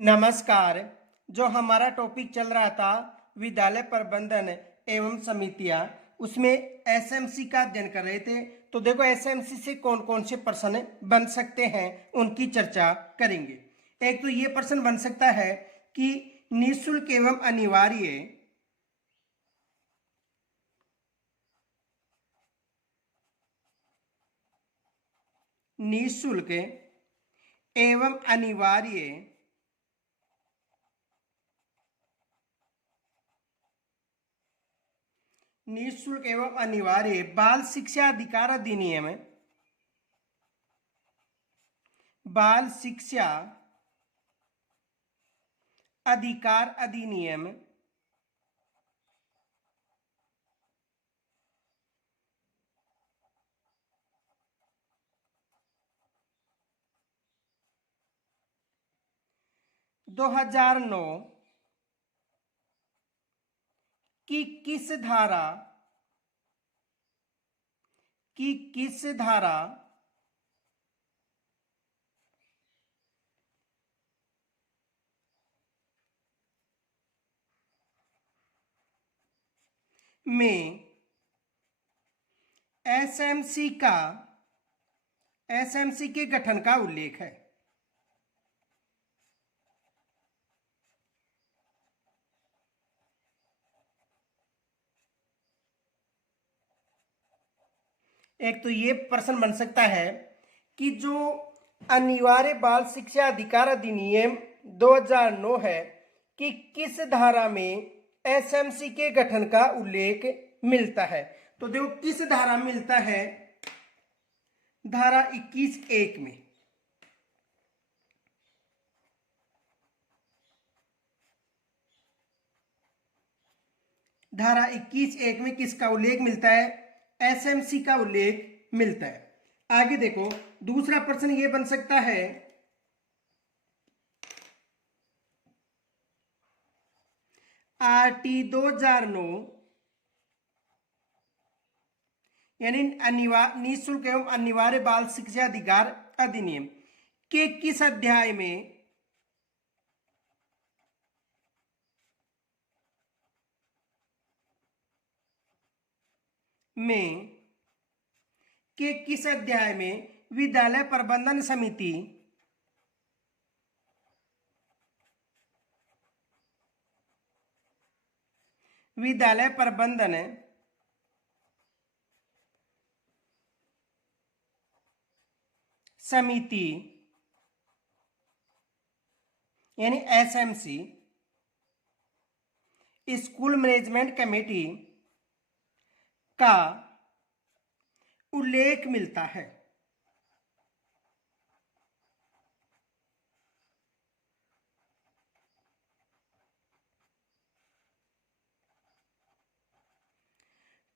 नमस्कार। जो हमारा टॉपिक चल रहा था विद्यालय प्रबंधन एवं समितियां, उसमें एसएमसी का अध्ययन कर रहे थे। तो देखो एसएमसी से कौन कौन से प्रश्न बन सकते हैं उनकी चर्चा करेंगे। एक तो ये प्रश्न बन सकता है कि निःशुल्क एवं अनिवार्य निःशुल्क एवं अनिवार्य निःशुल्क एवं अनिवार्य बाल शिक्षा अधिकार अधिनियम, बाल शिक्षा अधिकार अधिनियम 2009 की किस धारा में एसएमसी के गठन का उल्लेख है। एक तो ये प्रश्न बन सकता है कि जो अनिवार्य बाल शिक्षा अधिकार अधिनियम 2009 है कि किस धारा में एसएमसी के गठन का उल्लेख मिलता है। तो देखो किस धारा में मिलता है, धारा 21(1) में। धारा 21(1) में किसका उल्लेख मिलता है? एसएमसी का उल्लेख मिलता है। आगे देखो दूसरा प्रश्न ये बन सकता है आरटी 2009 यानी निःशुल्क एवं अनिवार्य बाल शिक्षा अधिकार अधिनियम के किस अध्याय में विद्यालय प्रबंधन समिति यानी एसएमसी स्कूल मैनेजमेंट कमेटी का उल्लेख मिलता है।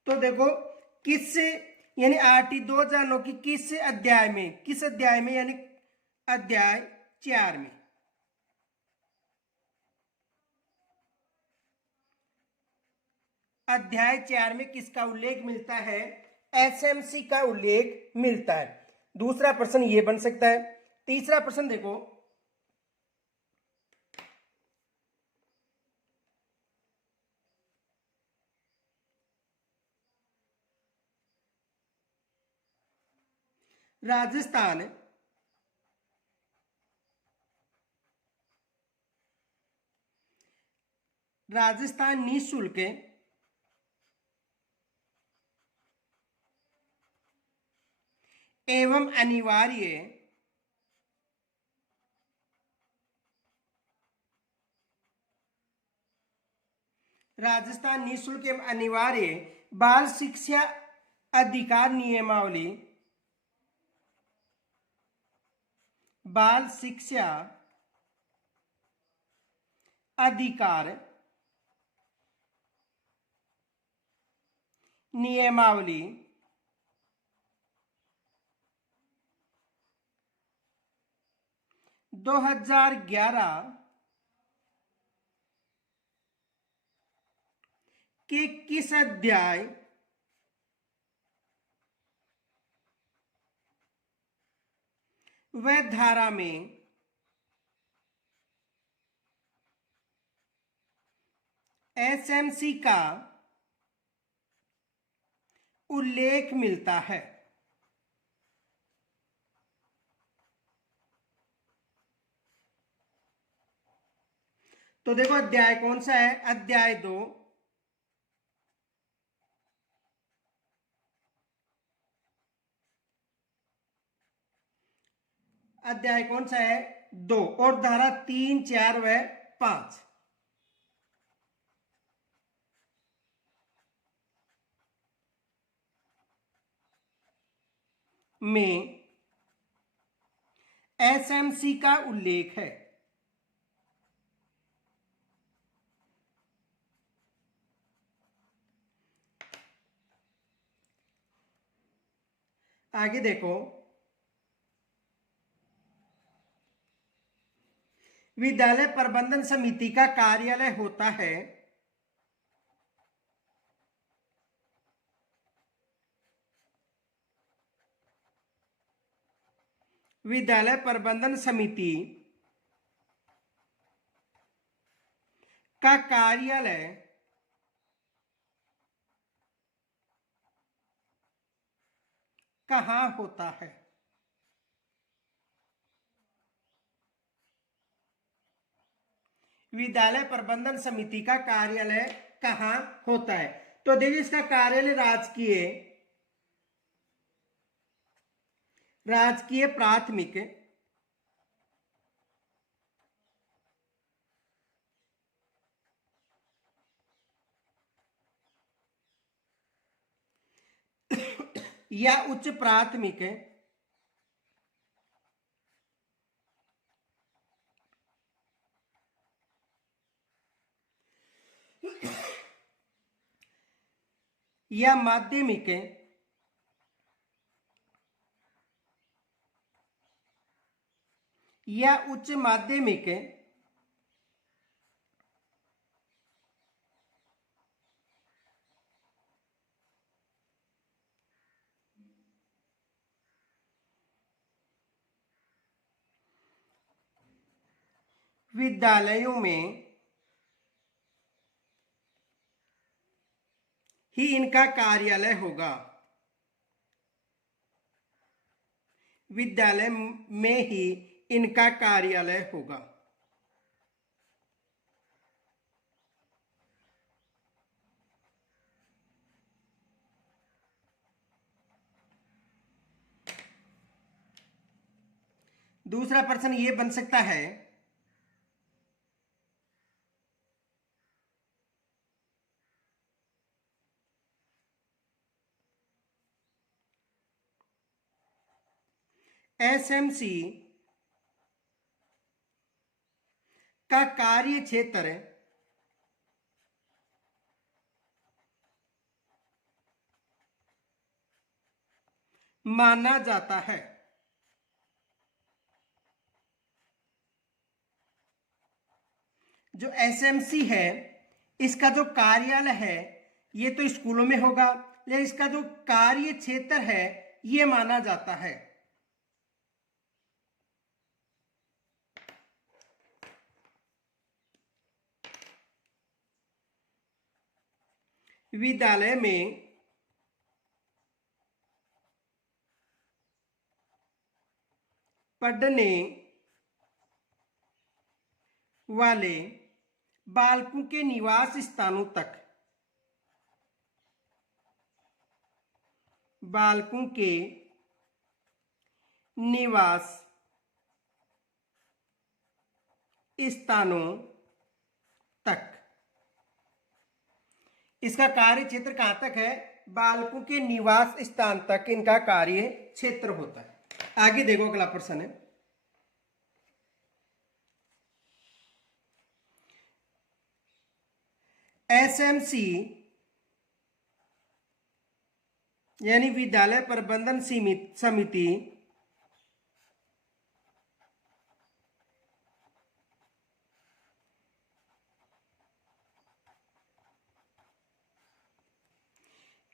तो देखो किस यानी आरटी 2009 की किस अध्याय में यानी अध्याय 4 में। अध्याय 4 में किसका उल्लेख मिलता है? एसएमसी का उल्लेख मिलता है। दूसरा प्रश्न ये बन सकता है। तीसरा प्रश्न देखो राजस्थान निःशुल्क एवं अनिवार्य राजस्थान निःशुल्क एवं अनिवार्य बाल शिक्षा अधिकार नियमावली बाल शिक्षा अधिकार नियमावली 2011 के किस अध्याय व धारा में एसएमसी का उल्लेख मिलता है। तो देखो अध्याय कौन सा है, अध्याय 2। अध्याय कौन सा है, 2, और धारा 3, 4 व 5 में एसएमसी का उल्लेख है। आगे देखो, विद्यालय प्रबंधन समिति का कार्यालय होता है विद्यालय प्रबंधन समिति का कार्यालय कहाँ होता है। विद्यालय प्रबंधन समिति का कार्यालय कहाँ होता है। तो देखिए इसका कार्यालय राजकीय प्राथमिक या उच्च प्राथमिक या माध्यमिक या उच्च माध्यमिक विद्यालयों में ही इनका कार्यालय होगा। विद्यालय में ही इनका कार्यालय होगा। दूसरा प्रश्न ये बन सकता है, एसएमसी का कार्य क्षेत्र माना जाता है। जो एसएमसी है इसका जो कार्यालय है ये तो स्कूलों में होगा, लेकिन इसका जो कार्य क्षेत्र है ये माना जाता है। विद्यालय में पढ़ने वाले बालकों के निवास स्थानों तक बालकों के निवास स्थानों तक इसका कार्य क्षेत्र कहां तक है, बालकों के निवास स्थान तक इनका कार्य क्षेत्र होता है। आगे देखो अगला प्रश्न है, एसएमसी यानी विद्यालय प्रबंधन समिति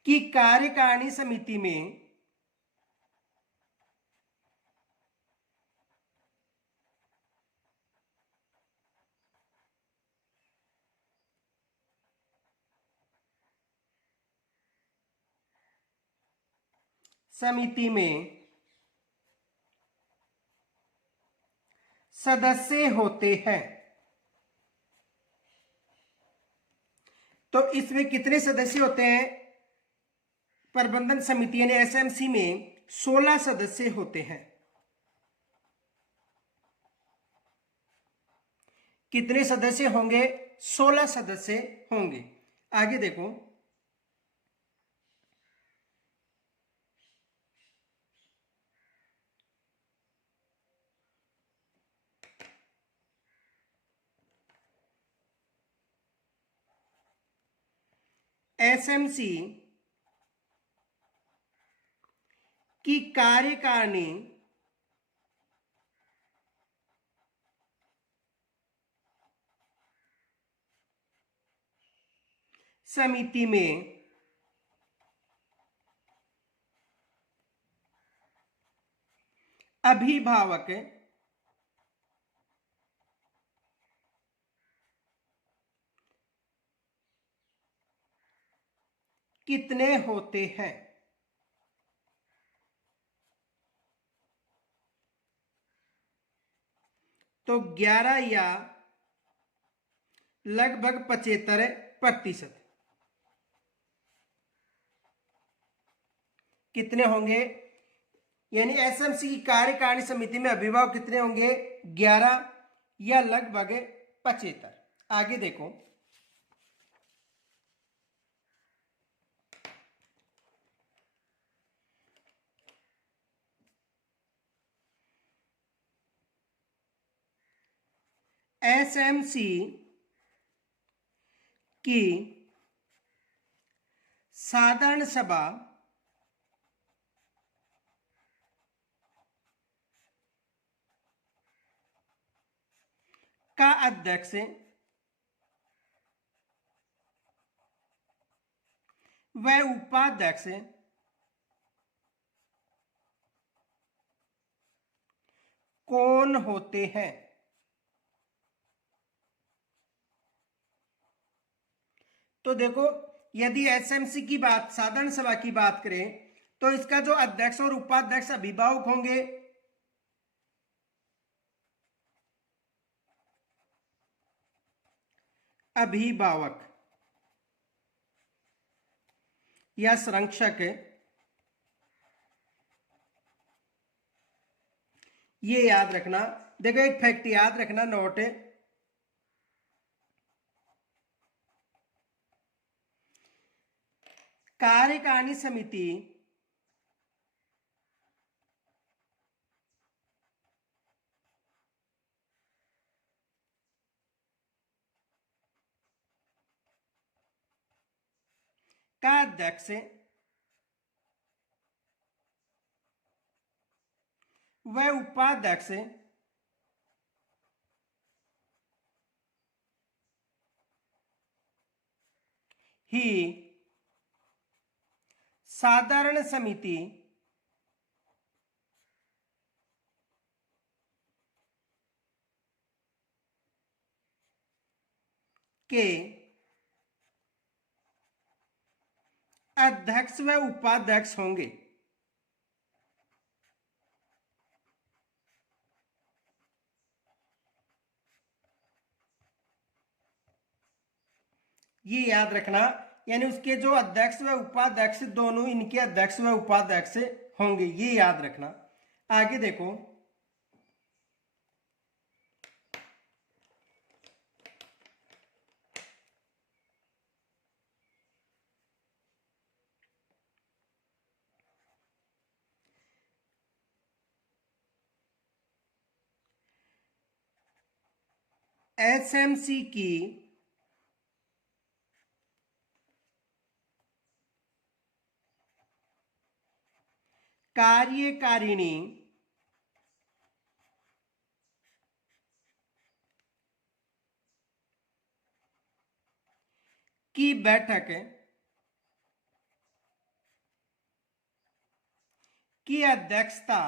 की कार्यकारिणी समिति में समिति में सदस्य होते हैं। तो इसमें कितने सदस्य होते हैं? प्रबंधन समिति यानी एसएमसी में 16 सदस्य होते हैं। कितने सदस्य होंगे? 16 सदस्य होंगे। आगे देखो, एसएमसी की कार्यकारिणी समिति में अभिभावक कितने होते हैं? तो 11 या लगभग 75%। कितने होंगे? यानी एसएमसी की कार्यकारिणी समिति में अभिभावक कितने होंगे? 11 या लगभग 75। आगे देखो, एसएमसी की साधारण सभा का अध्यक्ष व उपाध्यक्ष कौन होते हैं? तो देखो, यदि एसएमसी की बात, साधारण सभा की बात करें, तो इसका जो अध्यक्ष और उपाध्यक्ष अभिभावक होंगे। अभिभावक या संरक्षक, ये याद रखना। देखो, एक फैक्ट याद रखना, नोट, कार्यकारिणी समिति का अध्यक्ष व उपाध्यक्ष ही साधारण समिति के अध्यक्ष व उपाध्यक्ष होंगे। ये याद रखना, यानी उसके जो अध्यक्ष व उपाध्यक्ष दोनों इनके अध्यक्ष व उपाध्यक्ष होंगे, ये याद रखना। आगे देखो, एसएमसी की कार्यकारिणी की बैठक की अध्यक्षता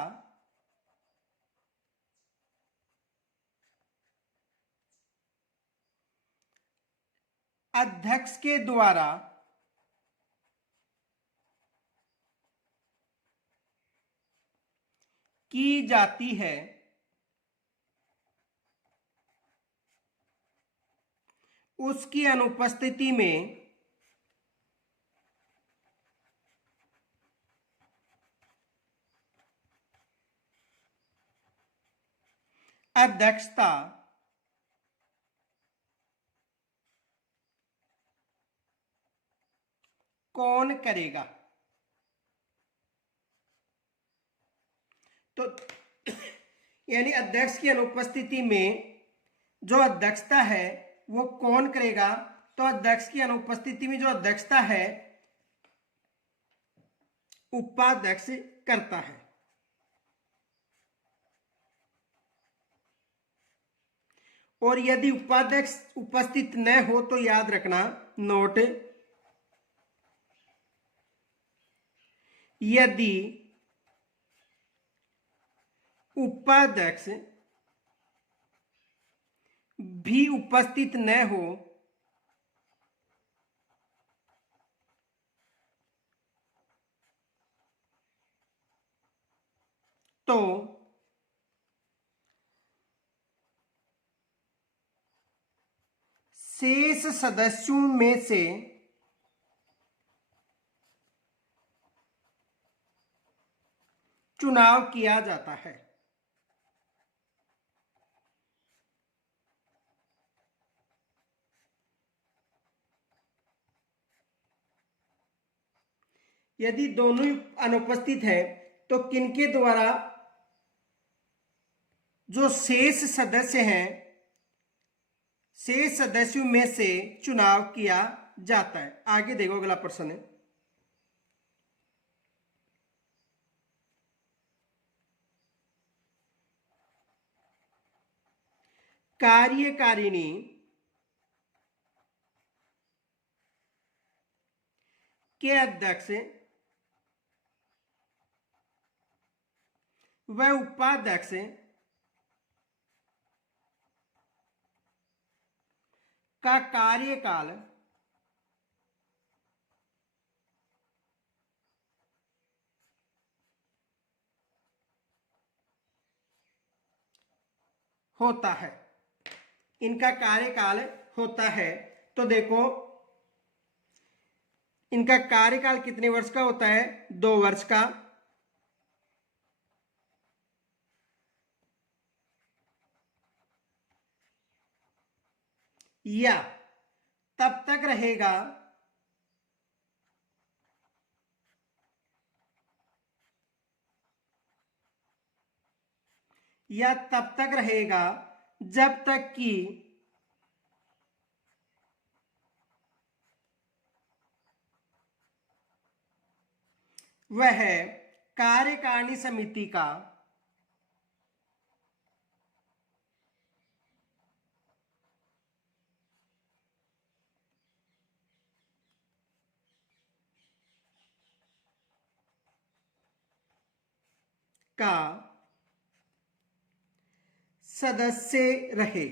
अध्यक्ष के द्वारा की जाती है उसकी अनुपस्थिति में अध्यक्षता कौन करेगा? तो यानी अध्यक्ष की अनुपस्थिति में जो अध्यक्षता है वो कौन करेगा? तो अध्यक्ष की अनुपस्थिति में जो अध्यक्षता है उपाध्यक्ष करता है। और यदि उपाध्यक्ष उपस्थित न हो तो याद रखना नोट, यदि उपाध्यक्ष भी उपस्थित न हो तो शेष सदस्यों में से चुनाव किया जाता है। यदि दोनों अनुपस्थित है तो किनके द्वारा जो शेष सदस्य हैं, शेष सदस्यों में से चुनाव किया जाता है। आगे देखो अगला प्रश्न है, कार्यकारिणी के अध्यक्ष व उपाध्यक्ष का कार्यकाल होता है। इनका कार्यकाल होता है। तो देखो इनका कार्यकाल कितने वर्ष का होता है? 2 वर्ष का। या तब तक रहेगा जब तक कि वह कार्यकारिणी समिति का सदस्य रहे।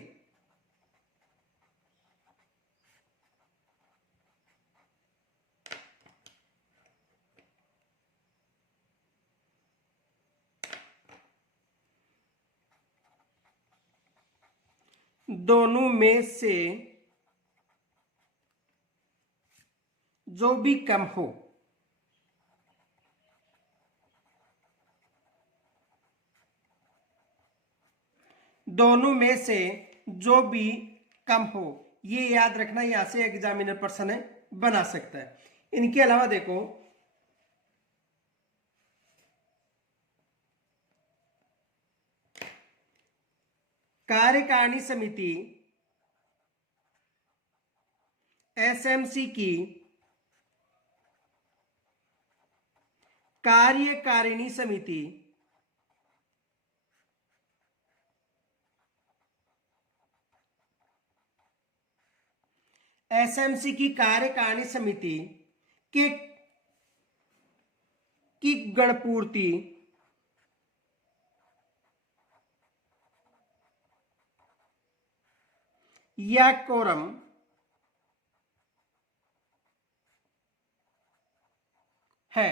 दोनों में से जो भी कम हो, दोनों में से जो भी कम हो, ये याद रखना, यहां से एग्जामिनर प्रश्न बना सकता है। इनके अलावा देखो कार्यकारिणी समिति एसएमसी की कार्यकारिणी समिति एसएमसी की कार्यकारिणी समिति के की गणपूर्ति या कोरम है।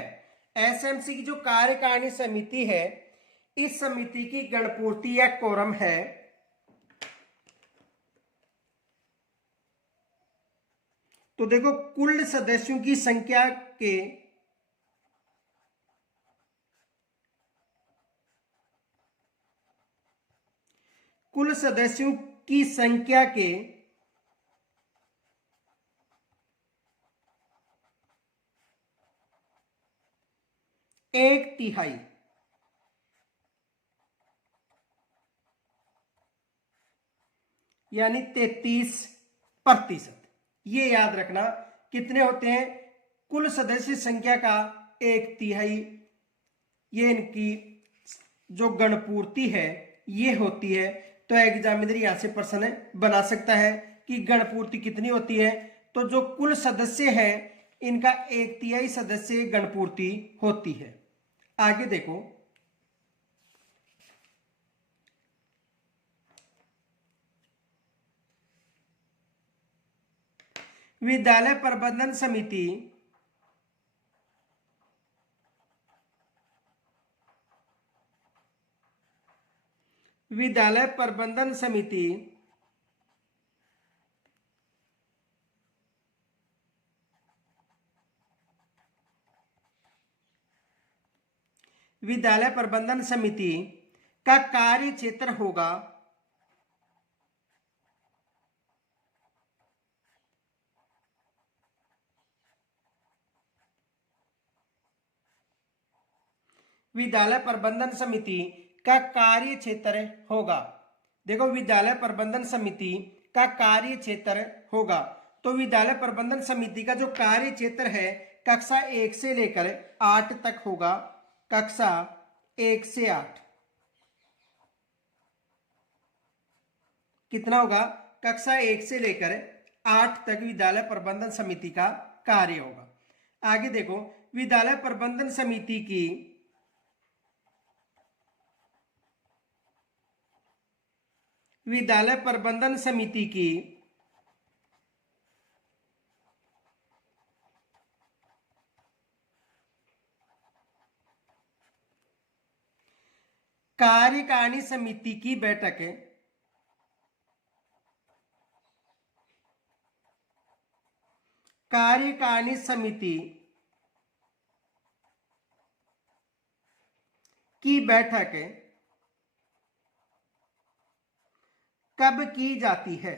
एसएमसी की जो कार्यकारिणी समिति है इस समिति की गणपूर्ति या कोरम है। तो देखो, कुल सदस्यों की संख्या के कुल सदस्यों की संख्या के एक तिहाई यानी 33%। ये याद रखना, कितने होते हैं? कुल सदस्य संख्या का एक तिहाई, ये इनकी जो गणपूर्ति है ये होती है। तो एग्जामिनर यहां से प्रश्न बना सकता है कि गणपूर्ति कितनी होती है। तो जो कुल सदस्य हैं इनका एक तिहाई सदस्य गणपूर्ति होती है। आगे देखो, विद्यालय प्रबंधन समिति विद्यालय प्रबंधन समिति विद्यालय प्रबंधन समिति का कार्य क्षेत्र होगा विद्यालय प्रबंधन समिति का कार्य क्षेत्र होगा। देखो, विद्यालय प्रबंधन समिति का कार्य क्षेत्र होगा। तो विद्यालय प्रबंधन समिति का जो कार्य क्षेत्र है कक्षा 1 से लेकर 8 तक होगा। कक्षा 1 से 8 कितना होगा? कक्षा 1 से लेकर 8 तक विद्यालय प्रबंधन समिति का कार्य होगा। आगे देखो, विद्यालय प्रबंधन समिति की विद्यालय प्रबंधन समिति की कार्यकारिणी समिति की बैठक कार्यकारिणी समिति की बैठक कब की जाती है?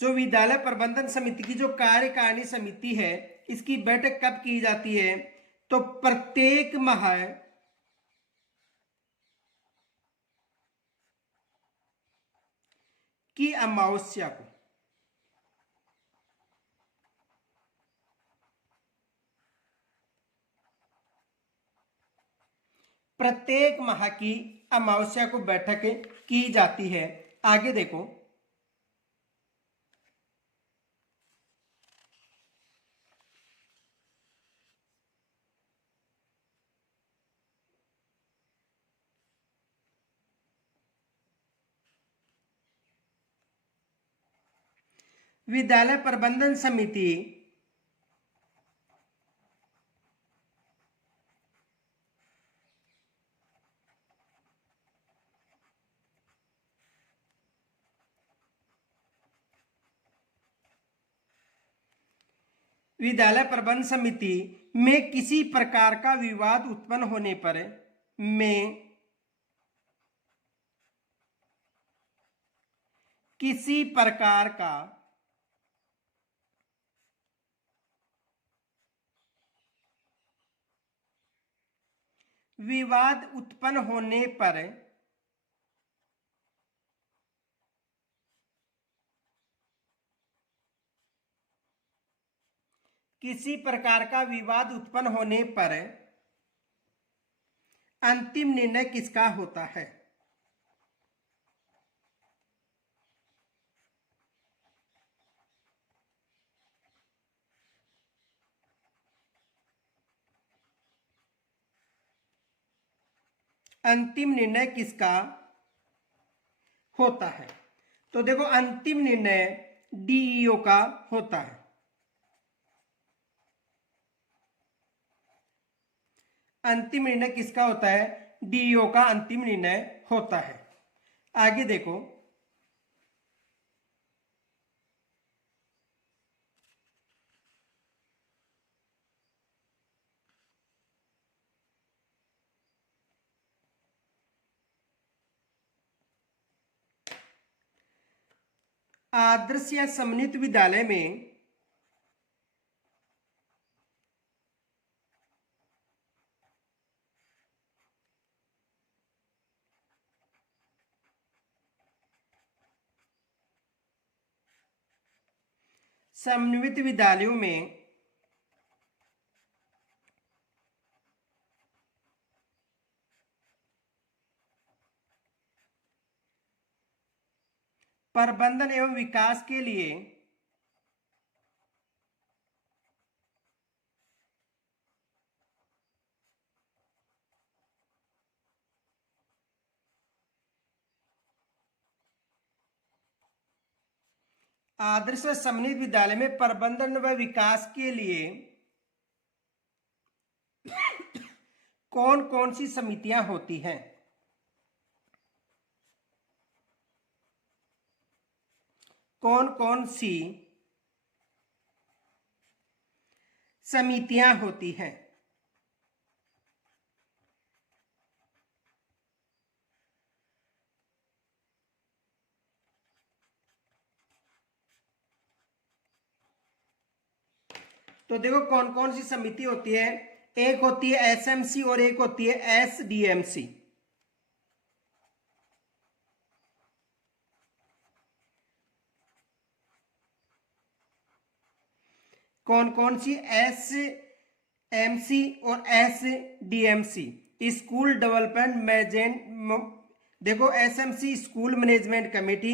जो विद्यालय प्रबंधन समिति की जो कार्यकारिणी समिति है इसकी बैठक कब की जाती है? तो प्रत्येक माह की अमावस्या को। प्रत्येक माह की अमावस्या को बैठक की जाती है। आगे देखो, विद्यालय प्रबंधन समिति विद्यालय प्रबंधन समिति में किसी प्रकार का विवाद उत्पन्न होने पर में किसी प्रकार का विवाद उत्पन्न होने पर किसी प्रकार का विवाद उत्पन्न होने पर अंतिम निर्णय किसका होता है? अंतिम निर्णय किसका होता है? तो देखो अंतिम निर्णय डीईओ का होता है। अंतिम निर्णय किसका होता है? डीईओ का अंतिम निर्णय होता है। आगे देखो, आदर्श या समन्वित विद्यालय में समन्वित विद्यालयों में प्रबंधन एवं विकास के लिए आदर्श व समन्वित विद्यालय में प्रबंधन व विकास के लिए कौन कौन सी समितियां होती हैं? कौन कौन सी समितियां होती हैं? तो देखो कौन कौन सी समिति होती है। एक होती है एसएमसी और एक होती है एसडीएमसी। कौन कौन सी? एसएमसी और एसडीएमसी। स्कूल डेवलपमेंट मैनेजमेंट, देखो SMC school management committee,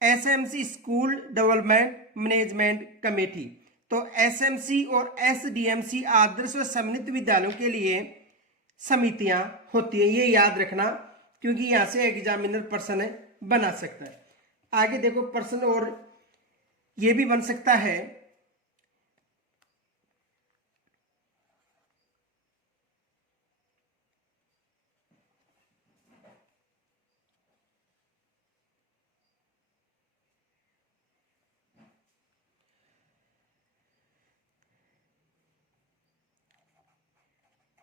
SMC school development management committee. तो एसएमसी और एसडीएमसी आदर्श व समन्वित विद्यालयों के लिए समितियां होती है। ये याद रखना क्योंकि यहां से एग्जामिनर प्रश्न बना सकता है। आगे देखो प्रश्न और ये भी बन सकता है,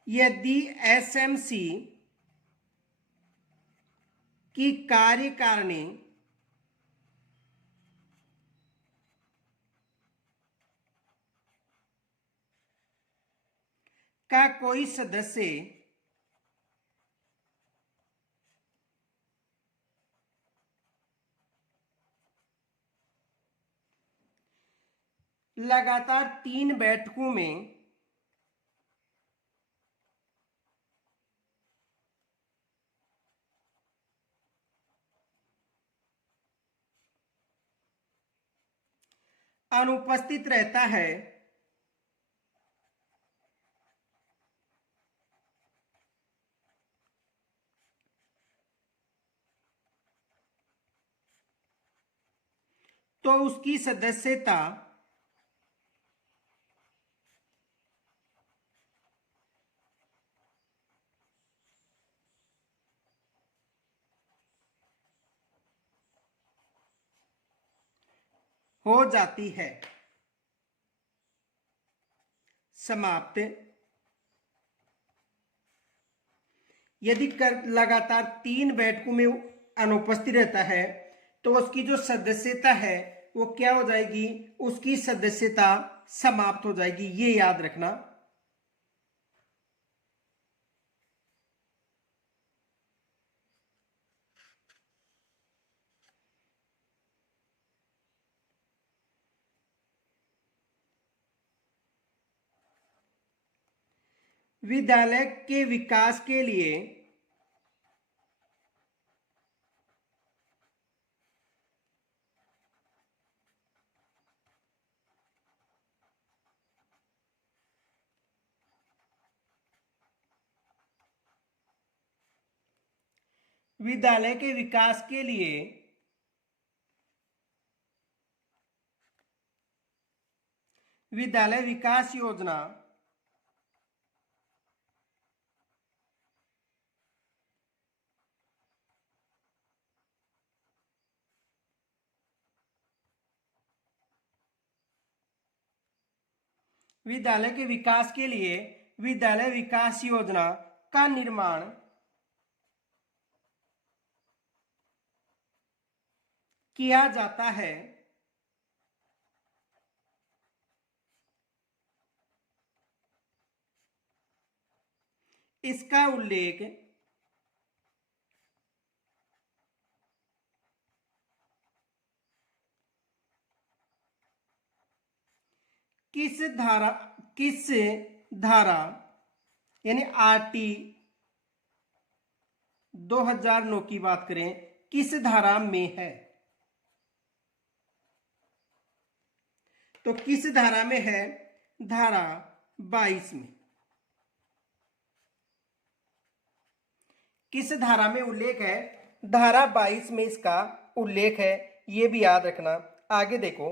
यदि एसएमसी की कार्यकारिणी का कोई सदस्य लगातार 3 बैठकों में अनुपस्थित रहता है, तो उसकी सदस्यता हो जाती है समाप्त। यदि लगातार 3 बैठकों में अनुपस्थित रहता है तो उसकी जो सदस्यता है वो क्या हो जाएगी? उसकी सदस्यता समाप्त हो जाएगी। ये याद रखना। विद्यालय के विकास के लिए विद्यालय के विकास के लिए विद्यालय विकास योजना विद्यालय के विकास के लिए विद्यालय विकास योजना का निर्माण किया जाता है। इसका उल्लेख किस धारा यानी आरटी 2009 की बात करें, किस धारा में है? तो किस धारा में है? धारा 22 में। किस धारा में उल्लेख है? धारा 22 में इसका उल्लेख है, ये भी याद रखना। आगे देखो,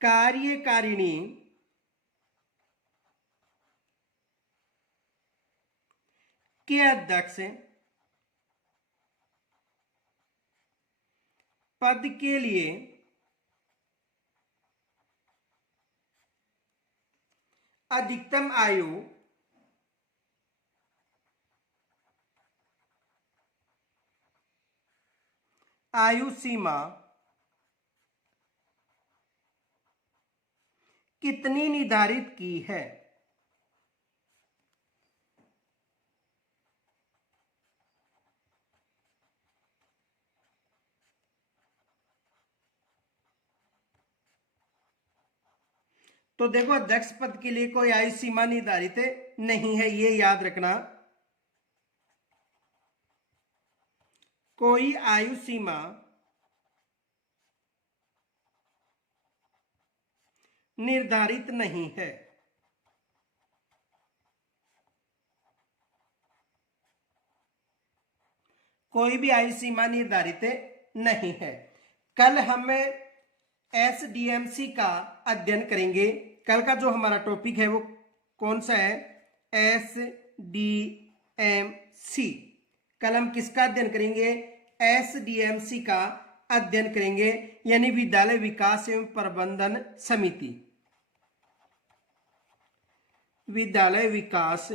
कार्यकारिणी के अध्यक्ष पद के लिए अधिकतम आयु सीमा कितनी निर्धारित की है? तो देखो, अध्यक्ष पद के लिए कोई आयु सीमा निर्धारित नहीं है, ये याद रखना। कोई आयु सीमा निर्धारित नहीं है। कोई भी आयु सीमा निर्धारित नहीं है। कल हम एसडीएमसी का अध्ययन करेंगे। कल का जो हमारा टॉपिक है वो कौन सा है? एसडीएमसी। कल हम किसका अध्ययन करेंगे? एसडीएमसी का अध्ययन करेंगे, यानी विद्यालय विकास एवं प्रबंधन समिति। विद्यालय विकास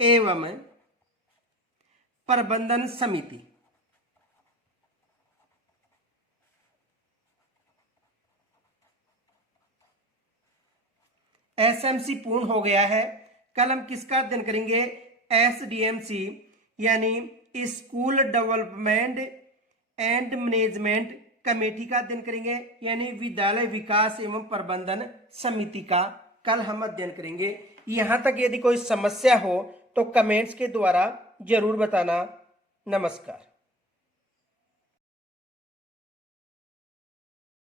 एवं प्रबंधन समिति। एसएमसी पूर्ण हो गया है। कल हम किसका अध्ययन करेंगे? एसडीएमसी यानी school development and management committee का अध्ययन करेंगे, यानी विद्यालय विकास एवं प्रबंधन समिति का कल हम अध्ययन करेंगे। यहां तक यदि कोई समस्या हो तो कमेंट्स के द्वारा जरूर बताना। नमस्कार।